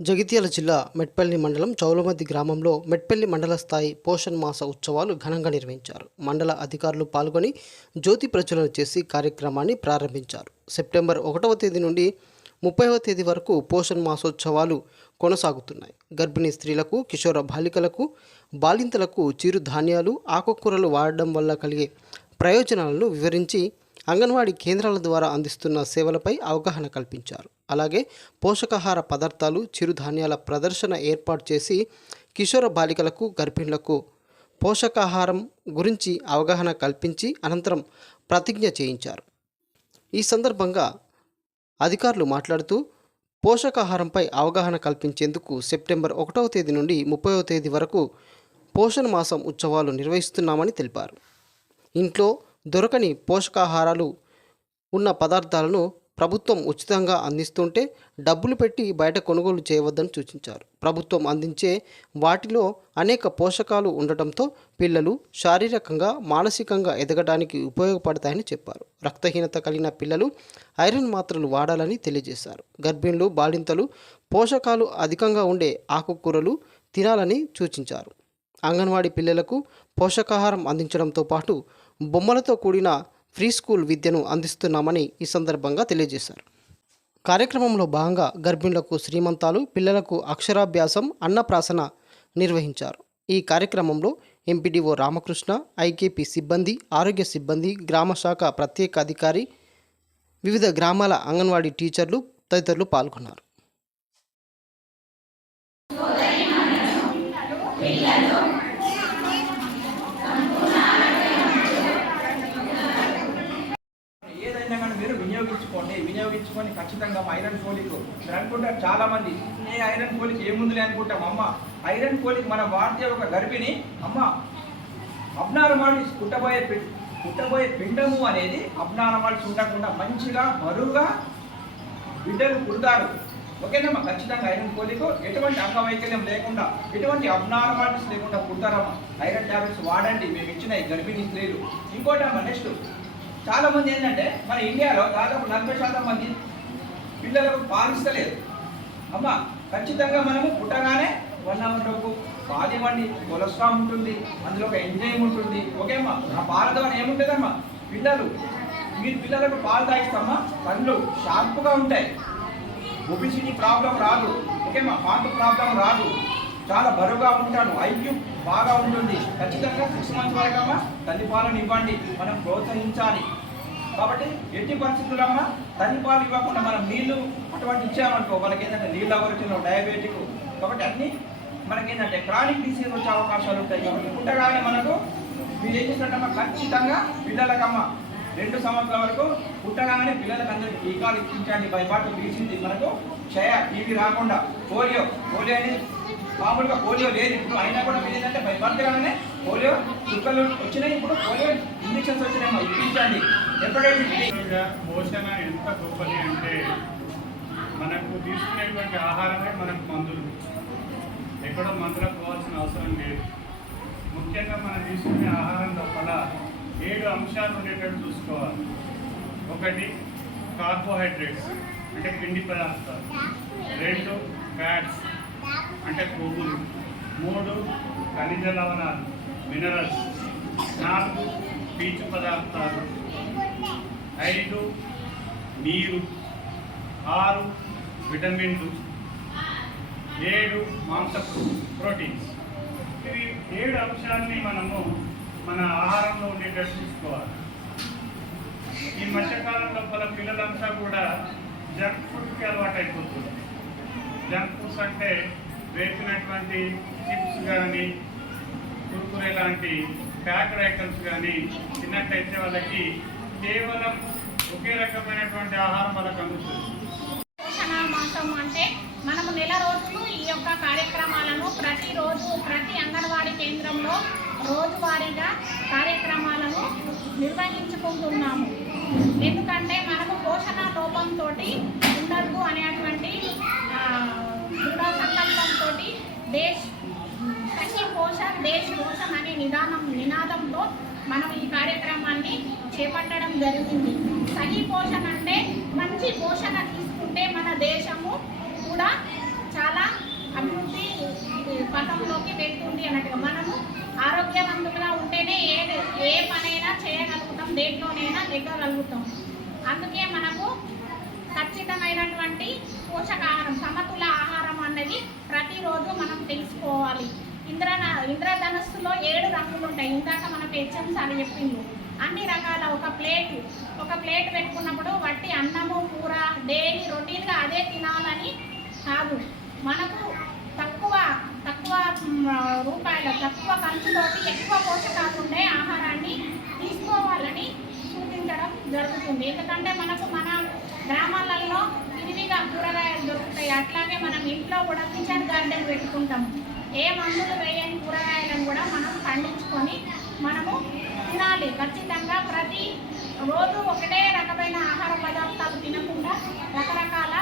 జగిత్యాల జిల్లా మెట్పల్లి మండలం చౌలమద్ది గ్రామంలో మెట్పల్లి మండల స్థాయి పోషణ్ మాస ఉత్సవాలు ఘనంగా నిర్వహించారు. మండల అధికారులు పాల్గొని జ్యోతి ప్రచురణ చేసి కార్యక్రమాన్ని ప్రారంభించారు. సెప్టెంబర్ ఒకటవ తేదీ నుండి ముప్పైవ తేదీ వరకు పోషణ్ మాసోత్సవాలు కొనసాగుతున్నాయి. గర్భిణీ స్త్రీలకు కిషోర బాలికలకు బాలింతలకు చిరుధాన్యాలు ఆకుకూరలు వాడడం వల్ల కలిగే ప్రయోజనాలను వివరించి అంగన్వాడీ కేంద్రాల ద్వారా అందిస్తున్న సేవలపై అవగాహన కల్పించారు. అలాగే పోషకాహార పదార్థాలు చిరుధాన్యాల ప్రదర్శన ఏర్పాటు చేసి కిషోర బాలికలకు గర్భిణులకు పోషకాహారం గురించి అవగాహన కల్పించి అనంతరం ప్రతిజ్ఞ చేయించారు. ఈ సందర్భంగా అధికారులు మాట్లాడుతూ పోషకాహారంపై అవగాహన కల్పించేందుకు సెప్టెంబర్ ఒకటవ తేదీ నుండి ముప్పైవ తేదీ వరకు పోషణ మాసం ఉత్సవాలు నిర్వహిస్తున్నామని తెలిపారు. ఇంట్లో దొరకని పోషకాహారాలు ఉన్న పదార్థాలను ప్రభుత్వం ఉచితంగా అందిస్తుంటే డబ్బులు పెట్టి బయట కొనుగోలు చేయవద్దని సూచించారు. ప్రభుత్వం అందించే వాటిలో అనేక పోషకాలు ఉండటంతో పిల్లలు శారీరకంగా మానసికంగా ఎదగడానికి ఉపయోగపడతాయని చెప్పారు. రక్తహీనత కలిగిన పిల్లలు ఐరన్ మాత్రలు వాడాలని తెలియజేశారు. గర్భిణులు బాలింతలు పోషకాలు అధికంగా ఉండే ఆకుకూరలు తినాలని సూచించారు. అంగన్వాడీ పిల్లలకు పోషకాహారం అందించడంతో పాటు బొమ్మలతో కూడిన ఫ్రీ స్కూల్ విద్యను అందిస్తున్నామని ఈ సందర్భంగా తెలియజేశారు. కార్యక్రమంలో భాగంగా గర్భిణులకు శ్రీమంతాలు పిల్లలకు అక్షరాభ్యాసం అన్నప్రాసన నిర్వహించారు. ఈ కార్యక్రమంలో ఎంపీడీఓ రామకృష్ణ ఐకేపీ సిబ్బంది ఆరోగ్య సిబ్బంది గ్రామ శాఖ ప్రత్యేక అధికారి వివిధ గ్రామాల అంగన్వాడీ టీచర్లు తదితరులు పాల్గొన్నారు ఏదైనా కానీ మీరు వినియోగించుకోండి వినియోగించుకొని ఖచ్చితంగా ఐరన్ ఫోలిక్ మీరు అనుకుంటారు చాలా మంది ఏ ఐరన్ ఫోలిక్ ఏముందిలే అనుకుంటాం అమ్మ. ఐరన్ ఫోలిక్ మనం వాడితే ఒక గర్భిణి అమ్మ అబ్నార్మాలిటీస్ పుట్టబోయే పుట్టబోయే పిండము అనేది అబ్నార్మాలిటీస్ ఉండకుండా మంచిగా మరుగా బిడ్డలు పుడతారు. ఓకేనమ్మా? ఖచ్చితంగా ఐరన్ ఫోలిక్ ఎటువంటి అంగవైకల్యం లేకుండా ఎటువంటి అబ్నార్మాలిటీస్ లేకుండా పుడతారమ్మా. ఐరన్ ట్యాబ్లెట్స్ వాడండి మేము ఇచ్చిన ఈ గర్భిణీ స్త్రీలు. ఇంకోటమ్మా నెక్స్ట్ చాలామంది ఏంటంటే మన ఇండియాలో దాదాపు నలభై శాతం మంది పిల్లలకు పాలిస్తలేదు. అమ్మ ఖచ్చితంగా మనము పుట్టగానే వన్ అవర్ లోపు పాలు ఇవ్వండి కొలెస్ట్రాల్ ఉంటుంది అందులో ఒక ఎంజైమ్ ఉంటుంది. ఓకే అమ్మా ఆ పాల ఏముంటుందమ్మా? పిల్లలు మీరు పిల్లలకు పాలు తాగిస్తామా? కళ్ళు షార్ప్గా ఉంటాయి. ఒబిసిటీ ప్రాబ్లం రాదు. ఓకేమ్మా పాటు ప్రాబ్లం రాదు. చాలా బరువుగా ఉంటాడు ఐక్యూ బాగా ఉంటుంది. ఖచ్చితంగా సిక్స్ మంత్స్ వరకు అమ్మా తల్లి పాలను ఇవ్వండి. మనం ప్రోత్సహించాలి. కాబట్టి ఎట్టి పరిస్థితులమ్మా తల్లి పాలు ఇవ్వకుండా మనం నీళ్ళు అటువంటి ఇచ్చామనుకో మనకి ఏంటంటే నీళ్ళు అవరిచిన డయాబెటిక్. కాబట్టి అన్ని మనకేంటంటే క్రానిక్ డిసీజ్ వచ్చే అవకాశాలు ఉంటాయి. కాబట్టి పుట్టగానే మనకు మీరు ఏం చేస్తారమ్మా? ఖచ్చితంగా పిల్లలకమ్మా రెండు సంవత్సరాల వరకు పుట్టగానే పిల్లలకు అందరికి టీకాలు ఇప్పించండి. భయపాటు తీసింది మనకు. క్షయ టీవీ రాకుండా పోలియో పోలియో అనేది మామూలుగా పోలియో లేదు. ఇప్పుడు అయినా కూడా మీరు ఏంటంటే భయపడగానే పోలియో చుక్కలు వచ్చినాయి. ఇప్పుడు పోలియో ఇంజక్షన్స్ వచ్చినాయి ఇప్పించండి ఎప్పుడైతే పోషణ ఎంత గొప్పది అంటే మనకు తీసుకునేటువంటి ఆహారమే మనకు మందులు. ఎక్కడో మందులకు పోవాల్సిన అవసరం లేదు. ముఖ్యంగా మనం తీసుకునే ఆహారం లోపల ఏడు అంశాలు ఉండేటట్టు చూసుకోవాలి. ఒకటి కార్బోహైడ్రేట్స్ అంటే పిండి పదార్థాలు. రెండు ఫ్యాట్స్. అంటే కొవ్వులు మూడు ఖనిజ లవణాలు మినరల్స్ నాలుగు పీచు పదార్థాలు ఐదు నీరు ఆరు విటమిన్లు ఏడు మాంసపు ప్రోటీన్స్. ఇవి ఏడు అంశాలని మనము మన ఆహారంలో ఉండేటట్టు చూసుకోవాలి. ఈ మధ్యకాలం లోపల పిల్లలంతా కూడా జంక్ ఫుడ్కి అలవాటు అయిపోతుంది జంక్ ఫుడ్స్ అంటే వేసినటువంటి చిప్స్ కానీ కురుకురే లాంటి ప్యాక్డ్ ఐటమ్స్ కానీ తిన్నట్టయితే వాళ్ళకి కేవలం ఒకే రకమైనటువంటి ఆహారం వాళ్ళకి అందుతుంది. పోషణ మాసం అంటే మనము నెల రోజులు ఈ యొక్క కార్యక్రమాలను ప్రతిరోజు ప్రతి అంగన్వాడీ కేంద్రంలో రోజువారీగా కార్యక్రమాలను నిర్వహించుకుంటున్నాము. ఎందుకంటే మనకు పోషణ లోపంతో దేశ్ కృషి కోసం దేశ్ కోసం అనే నిదానం నినాదంతో మనం ఈ కార్యక్రమాన్ని చేపట్టడం జరిగింది. సహీ పోషణ అంటే మంచి పోషణ తీసుకుంటే మన దేశము కూడా చాలా అభివృద్ధి పథంలోకి వెళ్తుంది అన్నట్టుగా. మనము ఆరోగ్యవంతులుగా ఉంటేనే ఏ ఏ పనైనా చేయగలుగుతాం దేంట్లోనైనా దిగగలుగుతాం అందుకే మనకు ఖచ్చితమైనటువంటి పోషకాహారం సమతుల ఆహారం అన్నది ప్రతి మనం తెలుసుకోవాలి. ఇంద్ర ఇంద్రధనస్సులో ఏడు రంగులు ఉంటాయి. ఇందాక మన హెచ్ఎం సార్ చెప్పిండు. అన్ని రకాల ఒక ప్లేట్ ఒక ప్లేట్ పెట్టుకున్నప్పుడు వట్టి అన్నము కూర డైలీ రొటీన్గా అదే తినాలని కాదు. మనకు తక్కువ తక్కువ రూపాయల తక్కువ ఖర్చుతోటి ఎక్కువ పోషకాలు ఉండే ఆహారాన్ని తీసుకోవాలని సూచించడం జరుగుతుంది. ఎందుకంటే మనకు మన గ్రామాలలో విరివిగా కూరగాయలు దొరుకుతాయి. అట్లాగే మనం ఇంట్లో కూడా కిచెన్ గార్డెన్ పెట్టుకుంటాం. ఏ మందులు వేయని కూరగాయలను కూడా మనం పండించుకొని మనము తినాలి. ఖచ్చితంగా ప్రతి రోజు ఒకటే రకమైన ఆహార పదార్థాలు తినకుండా రకరకాల